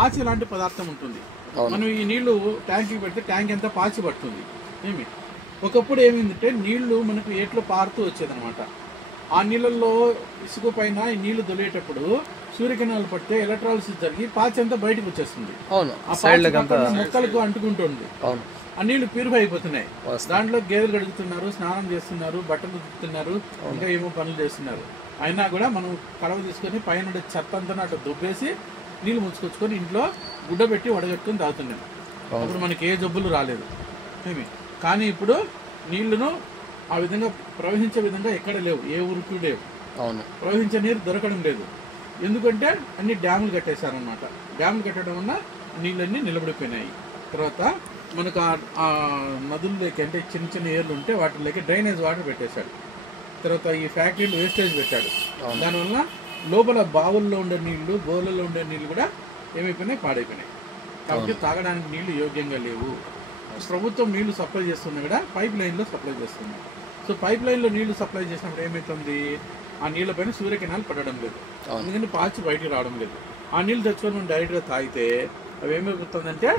పాచి లాంటి పదార్థం ఉంటుంది. మనం ఈ నీళ్లు ట్యాంక్కి పెడితే ట్యాంక్ ఎంత పాచి పడుతుంది. ఏమి ఒకప్పుడు ఏమైందంటే నీళ్లు మనకు ఏట్లో పారుతూ వచ్చేదనమాట. ఆ నీళ్ళల్లో ఇసుక పైన ఈ నీళ్లు దొలేటప్పుడు సూర్యకిరణాలు పడితే ఎలక్ట్రాలిసిస్ జరిగి పాచి అంతా బయటకు వచ్చేస్తుంది. మొక్కలకు అంటుకుంటుంది. ఆ నీళ్లు ప్యూరిఫై అయిపోతున్నాయి. దాంట్లో గేదెలు కడుగుతున్నారు, స్నానం చేస్తున్నారు, బట్టలు ఉతుకుతున్నారు, ఇంకా ఏమో పనులు చేస్తున్నారు. అయినా కూడా మనం కడవ తీసుకొని పైన చెత్త అంతా అట్లా దుబ్బేసి నీళ్ళు ముంచుకొచ్చుకొని ఇంట్లో గుడ్డ పెట్టి వడగట్టుకొని తాగుతున్నాం. అప్పుడు మనకి ఏ జబ్బులు రాలేదు ఏమి. కానీ ఇప్పుడు నీళ్లను ఆ విధంగా ప్రవహించే విధంగా ఎక్కడ లేవు, ఏ ఊరికి లేవు. ప్రవహించే నీరు దొరకడం లేదు. ఎందుకంటే అన్ని డ్యాములు కట్టేశారనమాట. డ్యాములు కట్టడం వల్ల నీళ్ళన్నీ నిలబడిపోయినాయి. తర్వాత మనకు ఆ నదుల్లోకి అంటే చిన్న చిన్న ఏర్లు ఉంటే వాటిలోకి డ్రైనేజ్ వాటర్ పెట్టేశాడు. తర్వాత ఈ ఫ్యాక్టరీలు వేస్టేజ్ పెట్టాడు. దానివల్ల లోపల బావుల్లో ఉండే నీళ్లు, బోర్లలో ఉండే నీళ్లు కూడా ఏమైపోయినాయి, పాడైపోయినాయి. కాబట్టి తాగడానికి నీళ్లు యోగ్యంగా లేవు. ప్రభుత్వం నీళ్లు సప్లై చేస్తున్నా కూడా పైప్ లైన్లో సప్లై చేస్తుంది. సో పైప్ లైన్లో నీళ్లు సప్లై చేసినప్పుడు ఏమవుతుంది, ఆ నీళ్ళ పైన సూర్యకిరణాలు పడడం లేదు, ఎందుకంటే పాచి బయటికి రావడం లేదు. ఆ నీళ్ళు తెచ్చుకొని మనం డైరెక్ట్గా తాగితే అవి ఏమైపోతుందంటే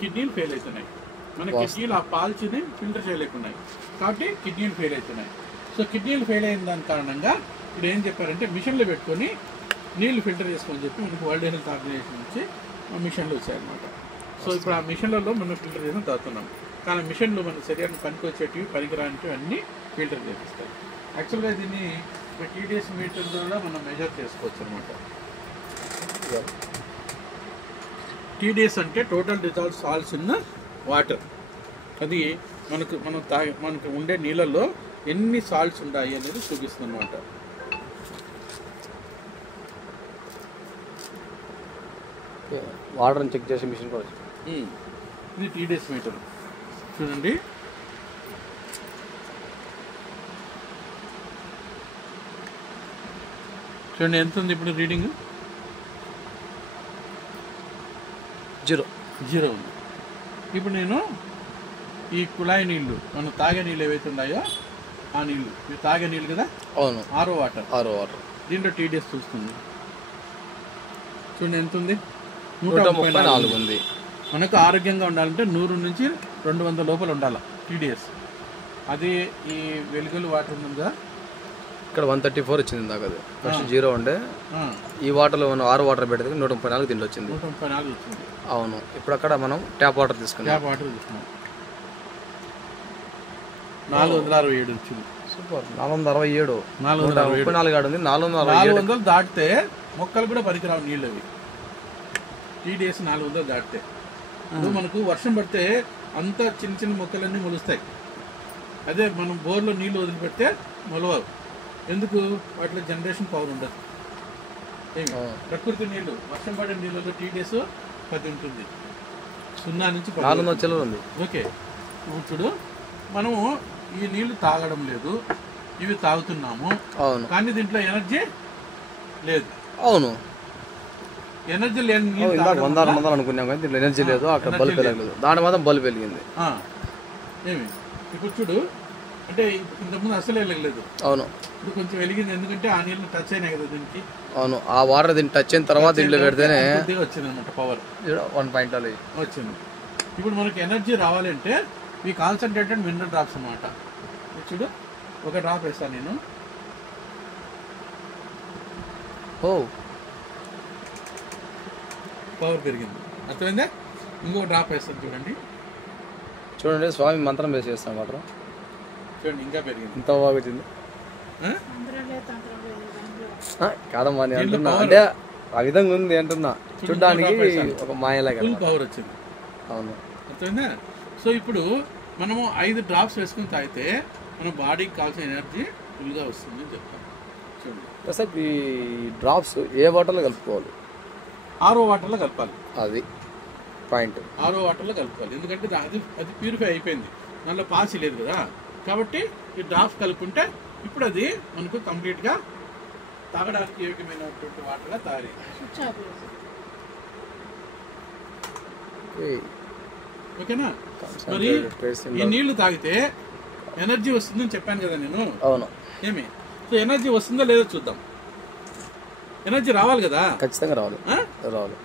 కిడ్నీలు ఫెయిల్ అవుతున్నాయి. మన కిడ్నీలు ఆ పాల్చిని ఫిల్టర్ చేయలేకున్నాయి, కాబట్టి కిడ్నీలు ఫెయిల్ అవుతున్నాయి. సో కిడ్నీలు ఫెయిల్ అయిన దాని కారణంగా ఇప్పుడు ఏం చెప్పారంటే మిషన్లు పెట్టుకొని నీళ్లు ఫిల్టర్ చేసుకోమని చెప్పి మనకు వరల్డ్ హెల్త్ ఆర్గనైజేషన్ నుంచి మిషన్లు వచ్చాయన్నమాట. సో ఇప్పుడు ఆ మిషన్లలో మనం ఫిల్టర్ చేసిన తాగుతున్నాం. కానీ మిషన్లు మన శరీరానికి పనికి వచ్చేటివి, పనికిరానివి అన్నీ ఫిల్టర్ చేపిస్తాయి. యాక్చువల్గా దీన్ని టీడీఎస్ మీటర్ ద్వారా మనం మెజర్ చేసుకోవచ్చు అనమాట. టీడీఎస్ అంటే total dissolve salts in water. అది మనకు ఉండే నీళ్ళల్లో ఎన్ని సాల్ట్స్ ఉన్నాయి అనేది చూపిస్తుంది అనమాట. వాటర్ని చెక్ చేసే మిషన్ కూడా ఇది టీడీఎస్ మీటర్. చూడండి, చూడండి ఎంత ఉంది ఇప్పుడు రీడింగ్. 0 ఉంది. ఇప్పుడు నేను ఈ కుళాయి నీళ్లు, మనం తాగే నీళ్ళు ఏవైతే ఉన్నాయో ఆ నీళ్లు, ఇవి తాగే నీళ్ళు కదా, అవును, ఆరో వాటర్. దీంట్లో టీడీఎస్ చూస్తుంది. చూడండి ఎంత ఉంది, 134 ఉంది. మనకు ఆరోగ్యంగా ఉండాలంటే 100 నుంచి 200 లోపల ఉండాలి టీడీఎస్. అది ఈ వెలుగులు వాటర్ ఉందా, ఇక్కడ 134 వచ్చింది. ఇందాక అది ఫస్ట్ 0 ఉండే, ఈ వాటర్లో మనం 6 వాటర్ పెడితే 134 దీంట్లో వచ్చింది. 134 వచ్చింది. అవును. ఇప్పుడు అక్కడ మనం ట్యాప్ వాటర్ తీసుకున్నాం. 467 వచ్చింది. సూపర్. 467, 434 ఉంది. 400 దాటితే మొక్కలు కూడా పనికిరావు నీళ్ళు అవి. టీడీఎస్ 400 దాటితే ఇప్పుడు మనకు వర్షం పడితే అంతా చిన్న చిన్న మొక్కలన్నీ మొలుస్తాయి. అదే మనం బోర్లో నీళ్ళు వదిలిపెడితే మొలవవు. ఎందుకు? వాటిలో జనరేషన్ పవర్ ఉండదు. ప్రకృతి నీళ్ళు, వర్షం పడే నీళ్ళలో టీడీఎస్ 10 ఉంటుంది. 0 నుంచి 400 ఉంది. ఓకే. చూడు, మనము ఈ నీళ్లు తాగడం లేదు, ఇవి తాగుతున్నాము. అవును. కానీ దీంట్లో ఎనర్జీ లేదు. అవును. ఎనర్జీ లేని నీళ్ళు 100 అనుకున్నాం కానీ దీంట్లో ఎనర్జీ లేదు. అక్కడ బల్బ్ వెలగలేదు, దాని మాత్రం బల్బ్ వెలిగింది. ఏమి ఇప్పుడు చూడు, అంటే ఇంతకుముందు అసలు వెలగలేదు. అవును. ఇప్పుడు కొంచెం వెలిగింది, ఎందుకంటే ఆ నీళ్ళు టచ్ అయినాయి కదా దీనికి. అవును. ఆ వాటర్ దీన్ని టచ్ అయిన తర్వాత దీంట్లో పెడితేనే వచ్చింది అనమాట పవర్. 1 పాయింట్ వచ్చింది. ఇప్పుడు మనకి ఎనర్జీ రావాలంటే ఈ కాన్సన్ట్రేటెడ్ మినరల్ డ్రాప్స్ అనమాట. చూడు, ఒక డ్రాప్ వేస్తాను నేను. పవర్ పెరిగింది, అర్థమైందా? ఇంకో డ్రాప్ వేస్తాను చూడండి. చూడండి, స్వామి మంత్రం వేసి చేస్తాను వాటర్. చూడండి, ఇంకా పెరిగింది. ఇంత బాగా వచ్చింది కాదమ్మా, నేను అంటున్నా. అంటే ఆ విధంగా ఉంది అంటున్నా, చూడడానికి ఒక మాయలాగా పవర్ వచ్చింది. అవును, అర్థమైందా? సో ఇప్పుడు మనము 5 డ్రాప్స్ వేసుకుని తాగితే మన బాడీకి కావాల్సిన ఎనర్జీ ఫుల్గా వస్తుంది అని చెప్తాం. చూడండి సార్, ఈ డ్రాప్స్ ఏ వాటర్లో కలుపుకోవాలి? ఆరో వాటర్లో కలపాలి. అది పాయింట్. ఆరో వాటర్లో కలుపుకోవాలి, ఎందుకంటే అది ప్యూరిఫై అయిపోయింది, దానిలో పాసి లేదు కదా. కాబట్టి ఈ డ్రాప్స్ కలుపుకుంటే ఇప్పుడు అది మనకు కంప్లీట్గా తాగడానికి యోగ్యమైనటువంటి వాటర్గా తయారైంది. ఓకేనా? మరి ఈ నీళ్లు తాగితే ఎనర్జీ వస్తుందని చెప్పాను కదా నేను. అవును. ఏమి? సో ఎనర్జీ వస్తుందో లేదో చూద్దాం. ఎనర్జీ రావాలి కదా, ఖచ్చితంగా రావాలి.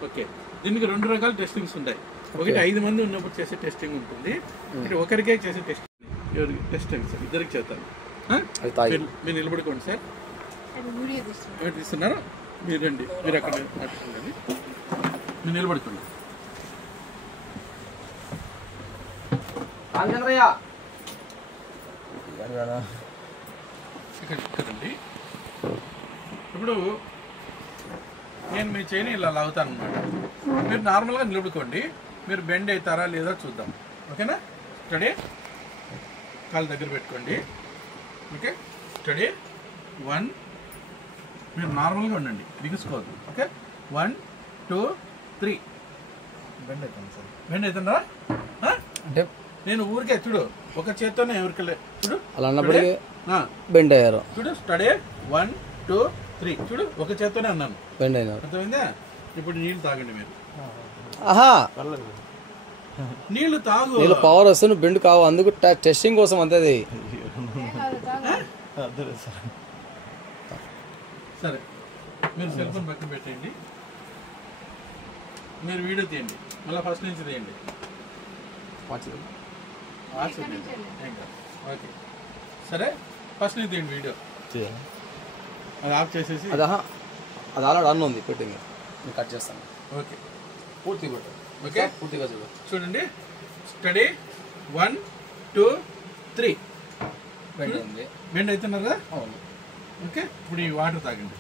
ఓకే. దీనికి 2 రకాల టెస్టింగ్స్ ఉంటాయి. ఒకటి 5 మంది ఉన్నప్పుడు చేసే టెస్టింగ్ ఉంటుంది, ఒకటి ఒకరికే చేసే టెస్టింగ్. ఎవరికి టెస్టింగ్ సార్? ఇద్దరికి చేస్తాను. మీరు నిలబడుకోండి సార్. తీస్తున్నారు మీరు, రండి మీరు అక్కడ మాట్లాడండి. మీరు నిలబడుకోండి. ఇక్కడండి. ఇప్పుడు నేను మీ చేయని ఇలా లాగుతాను అనమాట. మీరు నార్మల్గా నిలబడుకోండి. మీరు బెండ్ అవుతారా లేదా చూద్దాం. ఓకేనా? స్టడీ. కాలు దగ్గర పెట్టుకోండి. Okay, study. 1. మీరు నార్మల్గా ఉండండి, బిగుసుకోవద్దు. ఓకే, 1 2 3. బెండ్ అవుతాను సార్. బెండ్ అవుతుందా? అంటే నేను ఊరికే చూడు, ఒక చేత్తోనే ఎవరికి చూడు అలా అన్నప్పుడు బెండ్ అయ్యారు. చూడు స్టడీ. 1 2 3. చూడు, ఒక చేత్తోనే అన్నాను, బెండ్ అయినారు. అర్థమైందా? ఇప్పుడు నీళ్ళు తాగండి మీరు. నీళ్ళు తాగు. నీళ్ళు పవర్ వస్తే నువ్వు బెండ్ కావు, అందుకు టెస్టింగ్ కోసం అంతే. సరే, మీరు సెల్ ఫోన్ పక్కన పెట్టండి. మీరు వీడియో తీయండి, మళ్ళీ ఫస్ట్ నుంచి తీయండి. ఓకే, సరే, ఫస్ట్ నుంచి తీయండి వీడియో. అది ఆఫ్ చేసేసి. అది ఆల్రెడీ అన్న ఉంది, పెట్టింది, నేను కట్ చేస్తాను. ఓకే, పూర్తిగా పెట్టు. ఓకే, పూర్తిగా చూడండి. స్టడీ. 1 2 3. బెండ్ అయింది. బెండ్ అవుతున్నారు కదా? అవును. ఓకే, ఇప్పుడు ఈ వాటర్ తాగండి.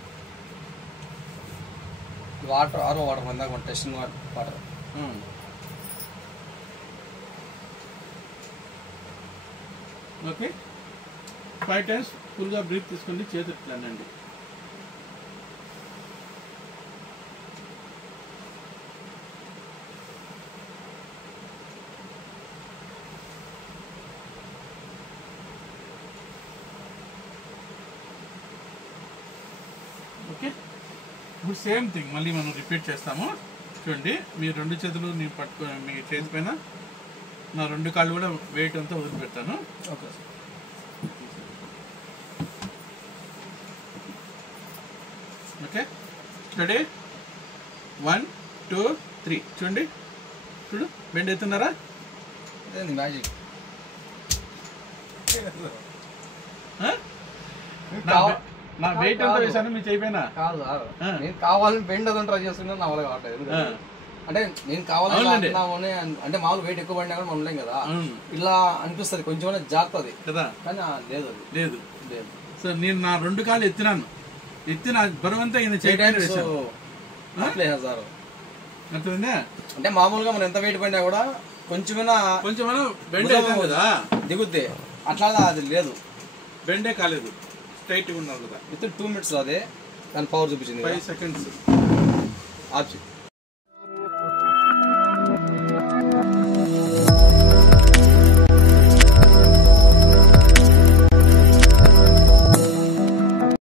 వాటర్ ఆరో వాటర్ ఇందాక టెస్టింగ్ వాటర్. ఓకే, 5 times ఫుల్గా బ్రీత్ తీసుకోండి. చేతులు తినండి. ఓకే, ఇప్పుడు సేమ్ థింగ్ మళ్ళీ మనం రిపీట్ చేస్తాము. చూడండి, మీ 2 చేతులు నేను పట్టుకొని మీ చేతి పైన, నా 2 కాళ్ళు కూడా వెయిట్ అంతా వదిలిపెడతాను. Okay, okay, study. 1 2 3. చూడండి, చూడు, బెండ్ అవుతున్నారా? మ్యాజిక్. నా వెయిట్ ఎంత వేసాను మీ చేయపోయినా? కాదు, నేను కావాలని బెండ్ అదని ట్రై చేస్తున్నా, నా వల్ల కావట్లేదు. అంటే నేను కావాలని అంటే మామూలు వెయిట్ ఎక్కువ పడినా కూడా మనం ఉండలేం కదా, ఇలా అనిపిస్తుంది, కొంచెం జాగ్రత్తది కదా. కానీ లేదు, అది లేదు. సో నేను నా 2 కాళ్ళు ఎత్తినాను, ఎత్తిన బరువంతా ఈయన చేయడానికి వేసాను. అర్థమైందా? అంటే మామూలుగా మనం ఎంత వెయిట్ పడినా కూడా కొంచెమైనా బెండ్ అవుతాం కదా, దిగుద్ది. అట్లా అది లేదు, బెండే కాలేదు, స్ట్రైట్గా ఉన్నారు కదా. విత్ 2 minutes అదే దాని పవర్ చూపించింది. 5 seconds ఆప్షన్.